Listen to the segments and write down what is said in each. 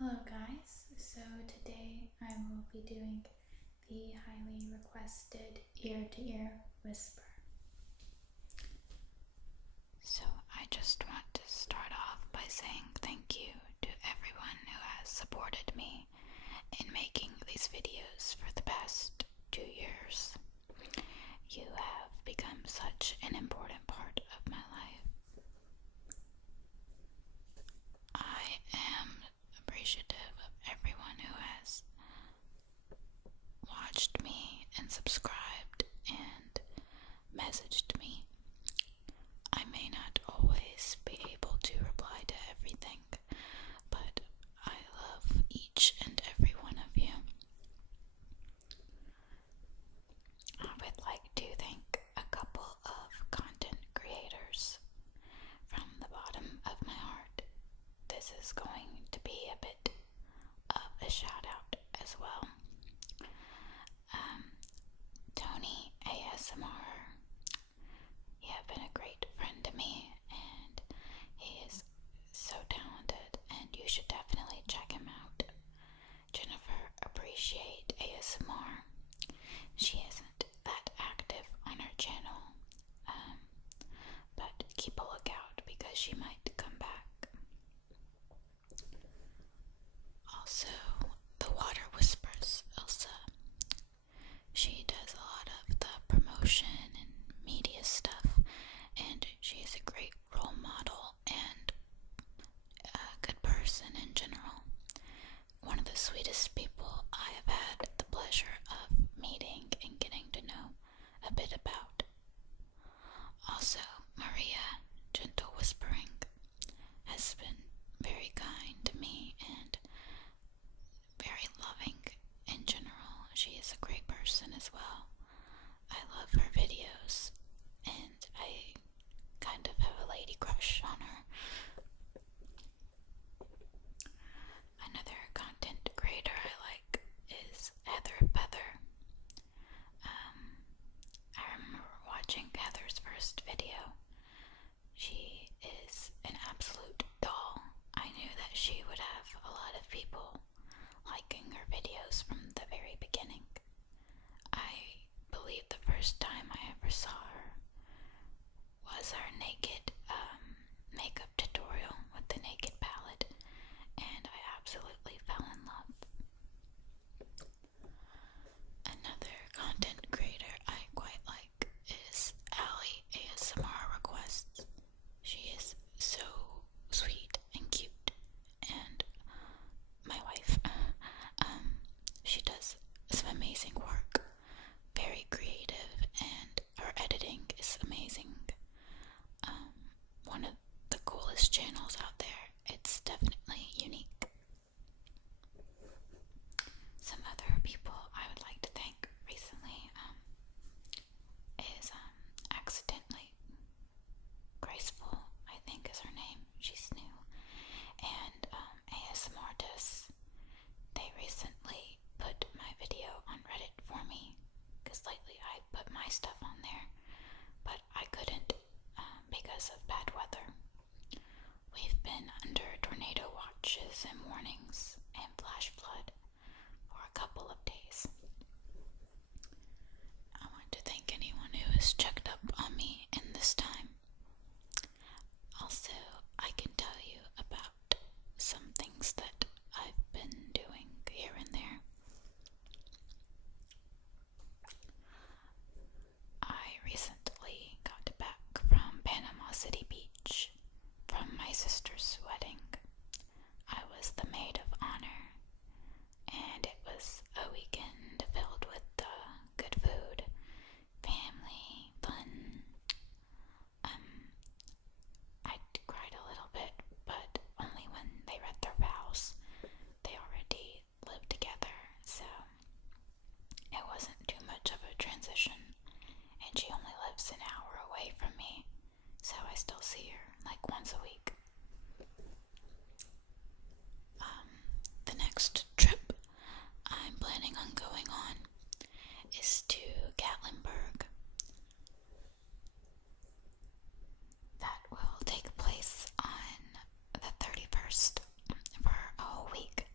Hello guys, so today I will be doing the highly requested ear-to-ear whisper. So I just want to start off by saying thank you to everyone who has supported me in making these videos for the past 2 years. You have become such an important part of my life. I am appreciative of everyone who has watched me and subscribed and messaged me. I may not always be able to reply to everything, but I love each and every one of you. I would like to thank a couple of content creators from the bottom of my heart. This is going to be a bit of a shout out as well. Tony ASMR, you have been a great friend to me, and he is so talented, and you should definitely check him out. Jennifer Appreciate ASMR, she isn't that active on her channel, but keep a lookout because she might come back. Also, the Water Whispers, Elsa. She does a lot of the promotion and media stuff, and she's a great role model and a good person in general. One of the sweetest people I have had the pleasure of meeting and getting to know a bit about. Also, Maria Gentle Whispering has been very kind to me and very loving in general. She is a great person as well. I love her videos, and I kind of have a lady crush on her. Another content creator I like is Heather Feather. I remember watching Heather's first video. She is an absolute doll. I knew that she would have a lot of people liking her videos from the very beginning. I believe the first time I ever saw her was her naked makeup tutorial with the naked palette, and I absolutely fell in love. Another content creator I quite like is Allie ASMR Requests. She is so sweet and cute, and my wife. She does some amazing work, very creative, and her editing is amazing. One of the coolest channels out there. It's definitely unique. Some other people I would like to thank recently is Accidentally Graceful, I think is her name. She's new. And ASMR Artists. They recently put my video on Reddit for me, because lately I put my stuff on there, but I couldn't because of bad weather. We've been under tornado watches and warnings and flash flood for a couple of days. I want to thank anyone who has checked up on me in this time. Also, I can tell you about some things that I've been doing here and there. I recently got back from Panama City Beach from my sister's wedding. I was the maid of honor, and it was a weekend filled with good food, family, fun. I cried a little bit, but only when they read their vows. They already lived together, so it wasn't too much of a transition, and she only lives an hour away from me, so I still see her like once a week. The next trip I'm planning on going on is to Gatlinburg. That will take place on the 31st for a whole week.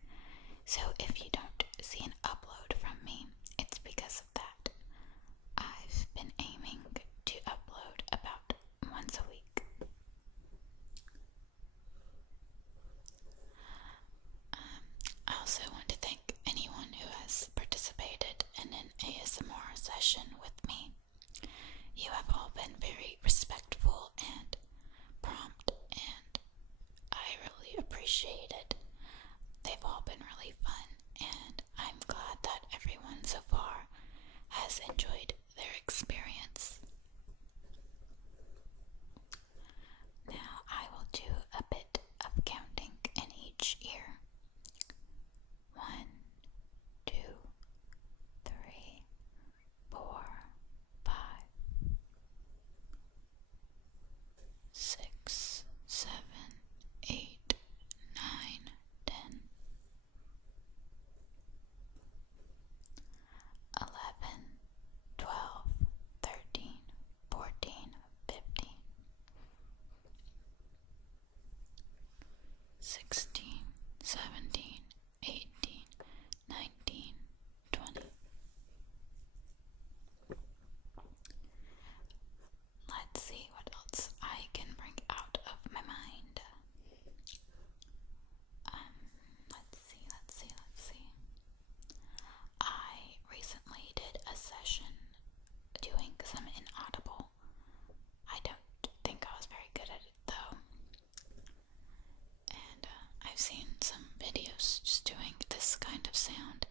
videos just doing this kind of sound.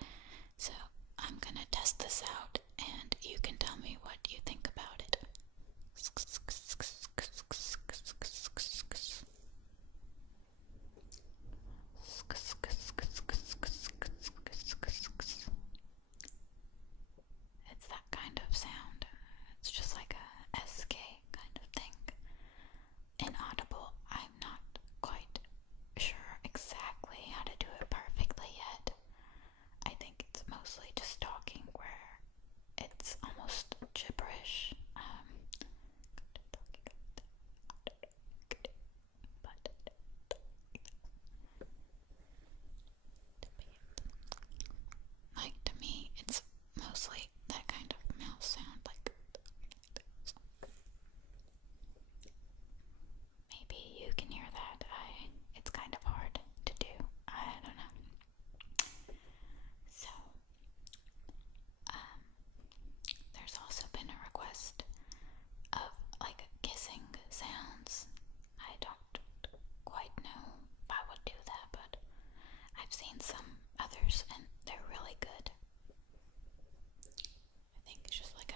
So I'm gonna test this out and you can tell me what you think about it. It's that kind of sound. It's just like a SK kind of thing. Inaudible, I'm not quite sure exactly how to do it perfectly yet. I think it's mostly just talking where it's almost gibberish. Like, to me, it's mostly that kind of mouth sound, like, maybe you can hear that. It's kind of hard to do. I don't know. So, there's also been a request of like kissing sounds. I don't quite know if I would do that, but I've seen some others and they're really good. I think it's just like a,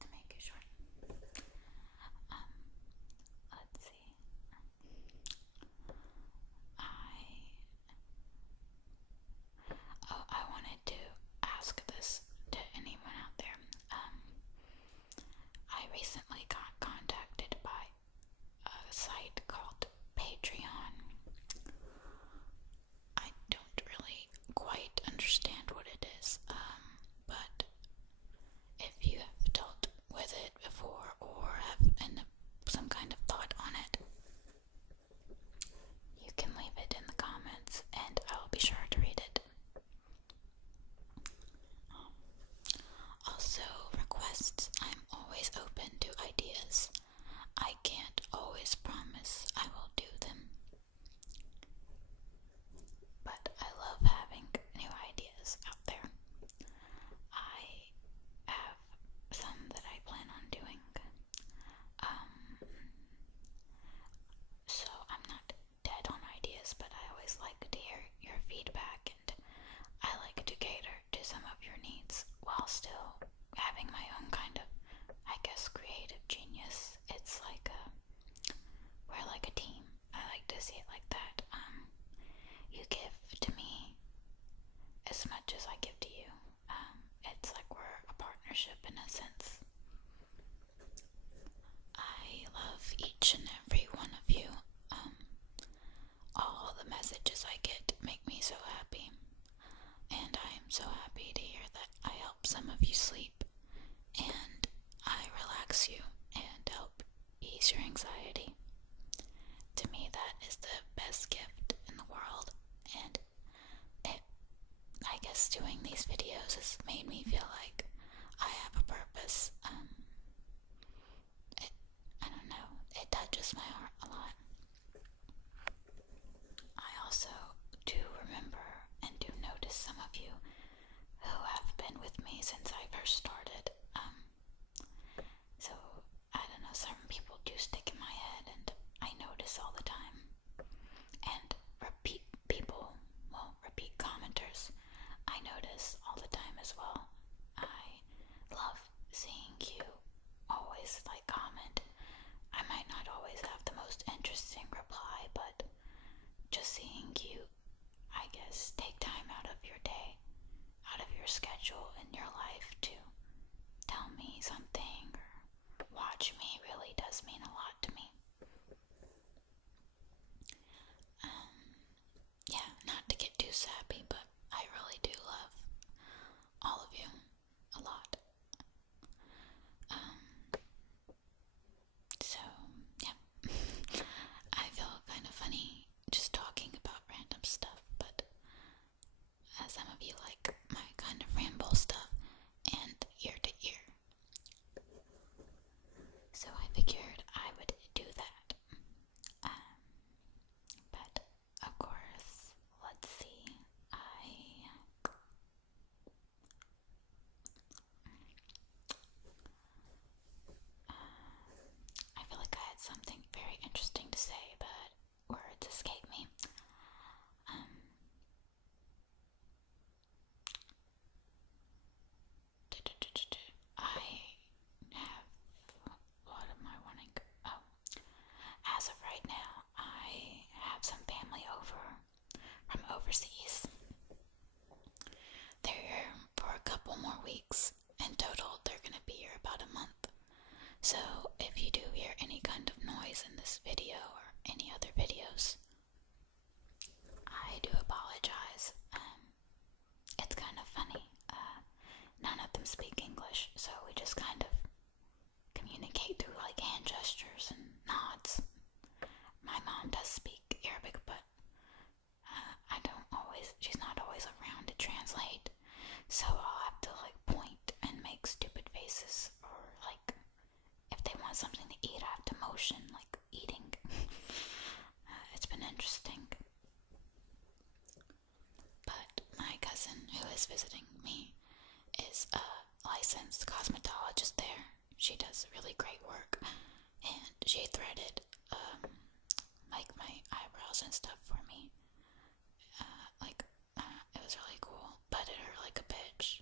to make it short. Let's see. I wanted to ask this to anyone out there. I recently got contacted by a site called Patreon. I don't really quite understand what it is, but if you have dealt with it before or have some kind of thought on it, you can leave it in the comments and I'll be sure to read it. Also, requests. I'm always open to ideas. I can't always promise I will do them, but I love having new ideas out there. I have some that I plan on doing. So I'm not dead on ideas, but I always like to hear your feedback and I like to cater to some of your needs while still having my own kind of, I guess, creative genius. It's like we're like a team. I like to see it like that. You give to me as much as I give to you. It's like we're a partnership in a sense. I love each and every one of you. All the messages I get make me so happy. And I am so happy to hear that I help some of you sleep and I relax you and help ease your anxiety. To me, that is the best gift in the world, and I guess doing these videos has made me feel like I have a purpose. I don't know, it touches my heart a lot. I also do remember and do notice some of you who have been with me since I first started. So I don't know, certain people do stick in my head and I notice all the time. And repeat people, repeat commenters, I notice all the time as well. I love seeing you always like comment. I might not always have the most interesting reply, but just seeing you, I guess, take time out of your day, out of your schedule in your life to tell me something or watch me really does mean a lot to me. Yeah, not to get too sappy, but I really do love all of you a lot. So, yeah. I feel kind of funny just talking about random stuff, but some of you like my kind of ramble stuff, gestures and nods. My mom does speak Arabic, but she's not always around to translate. So I'll have to like point and make stupid faces, or like if they want something to eat, I have to motion like eating. It's been interesting. But my cousin who is visiting me is a licensed cosmetologist there. She does really great work, and she threaded like my eyebrows and stuff for me. It was really cool, but it hurt like a bitch.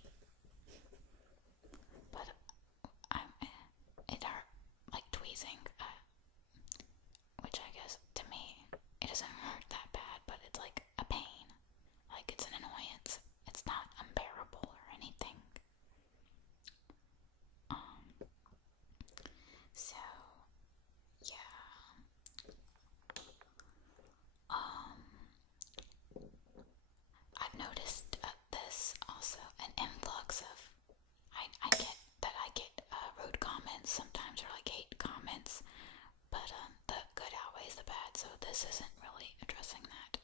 But it hurt like tweezing, which I guess to me it doesn't hurt that bad, but it's like a pain, like it's an annoyance. It's not unbearable or anything. So yeah. I've noticed this also, an influx of I get rude comments sometimes, or like hate comments, but the good outweighs the bad, so this isn't really addressing that.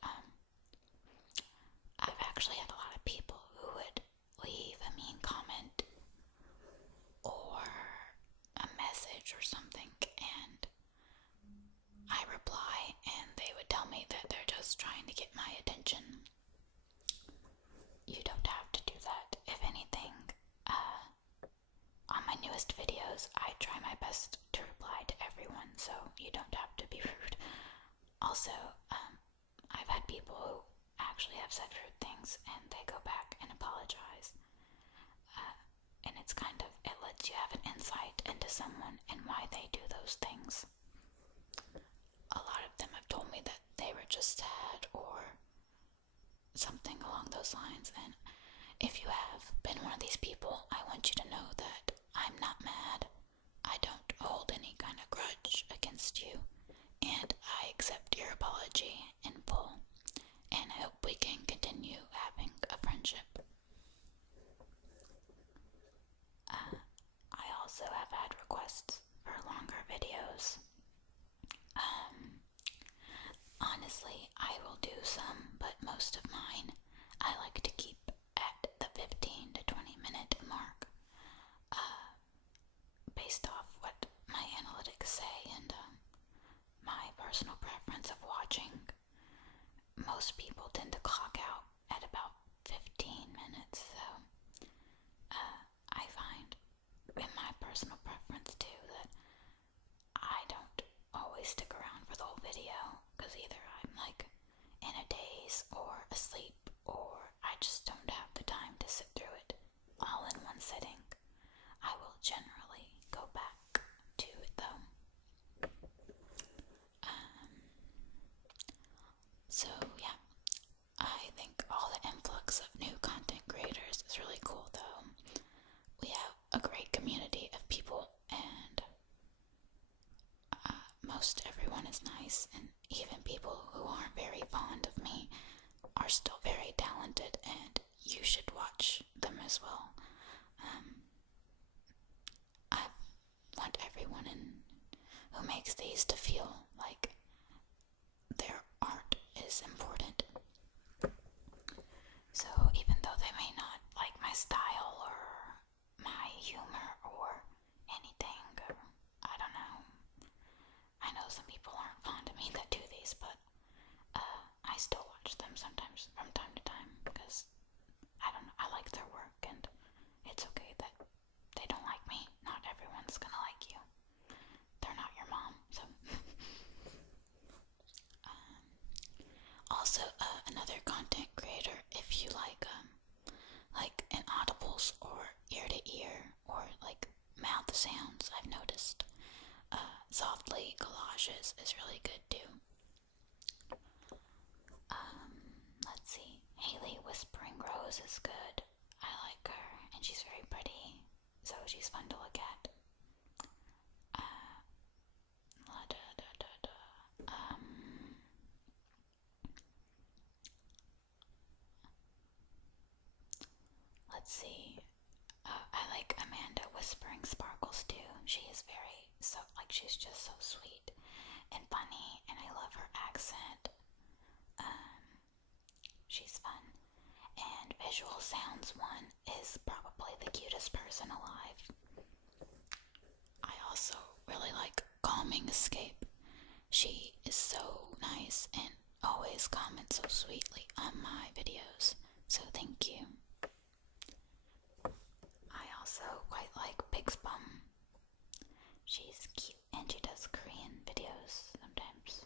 I've actually had a lot of people who would leave a mean comment or a message or something, and I reply, and they would tell me that they're just trying to get my attention. You don't have to do that. If anything, on my newest videos, I try my best to reply to everyone, so you don't have to be rude. Also, I've had people who actually have said rude things, and they go back and apologize. And it's it lets you have an insight into someone and why they do those things. A lot of them have told me that they were just sad or something along those lines, and if you have been one of these people, I want you to know that I'm not mad. I don't hold any kind of grudge against you, and I accept your apology in full, and I hope we can continue having a friendship. I also have had requests for longer videos. Honestly, I will do some, but most of mine I like to keep at the 15 to 20 minute mark, based off what my analytics say and my personal preference of watching. Most people tend to clock out at about 15 minutes, so I find in my personal preference too that I don't always stick around for the whole video, because either I'm like in a daze or asleep, or I just don't have the time to sit through it all in one sitting. I will generally go back to it though. So yeah, I think all the influx of new content creators is really cool though. We have a great community of people, and most everyone is nice, and even people who aren't very fond of me are still very talented, and you should watch them as well. I want everyone who makes these to feel like their art is important. So even though they may not like my style or my humor or anything, or I don't know. I know some people aren't fond of me that do these, but I still watch them sometimes from time to time, because I don't know, I like their work, and it's okay that they don't like me. Not everyone's gonna like you. They're not your mom, so. Also, another content creator, if you like inaudibles or ear to ear or like mouth sounds, I've noticed softly collages is really good too. Let's see, Haley Whispering Rose is good. I like her, and she's very pretty, so she's fun to look at. Let's see. I like Amanda Whispering Sparkles too. She is very so, like, she's just so sweet and funny, and I love her accent. She's fun. And Visual Sounds one is probably the cutest person alive. I also really like Calming Escape. She is so nice and always comments so sweetly on my videos, so thank you. I also quite like Pig's Bum. She's cute and she does Korean videos sometimes.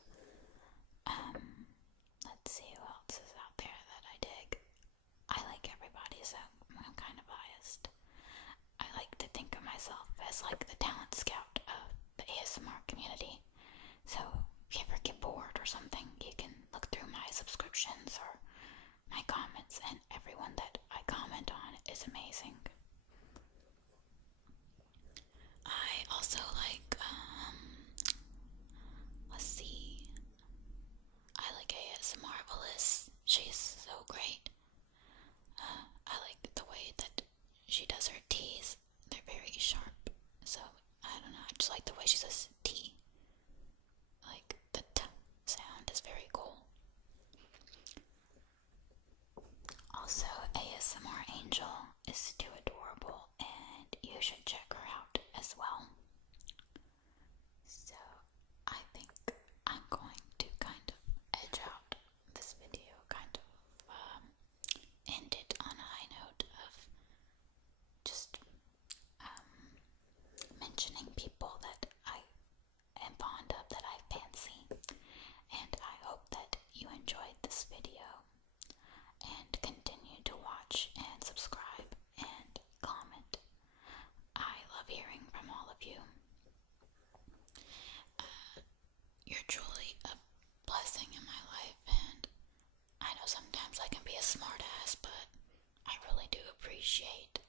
Let's see who else is out there that I dig. I like everybody, so I'm kind of biased. I like to think of myself as like the talent scout of the ASMR community. So if you ever get bored or something, you can look through my subscriptions or my comments, and everyone that I comment on is amazing. I also like, let's see, I like AS Marvelous. She's so great. I like the way that she does her T's. They're very sharp. So, I don't know, I just like the way she says T. Like, the T sound is very cool. Also, ASMR Angel is too adorable, and you should check her out as well. So, I think I'm going to kind of edge out this video, kind of end it on a high note of just mentioning people that I am fond of, that I fancy. And I hope that you enjoyed this video and continue to watch and subscribe and comment. I love hearing from all of you. You're truly a blessing in my life, and I know sometimes I can be a smart ass, but I really do appreciate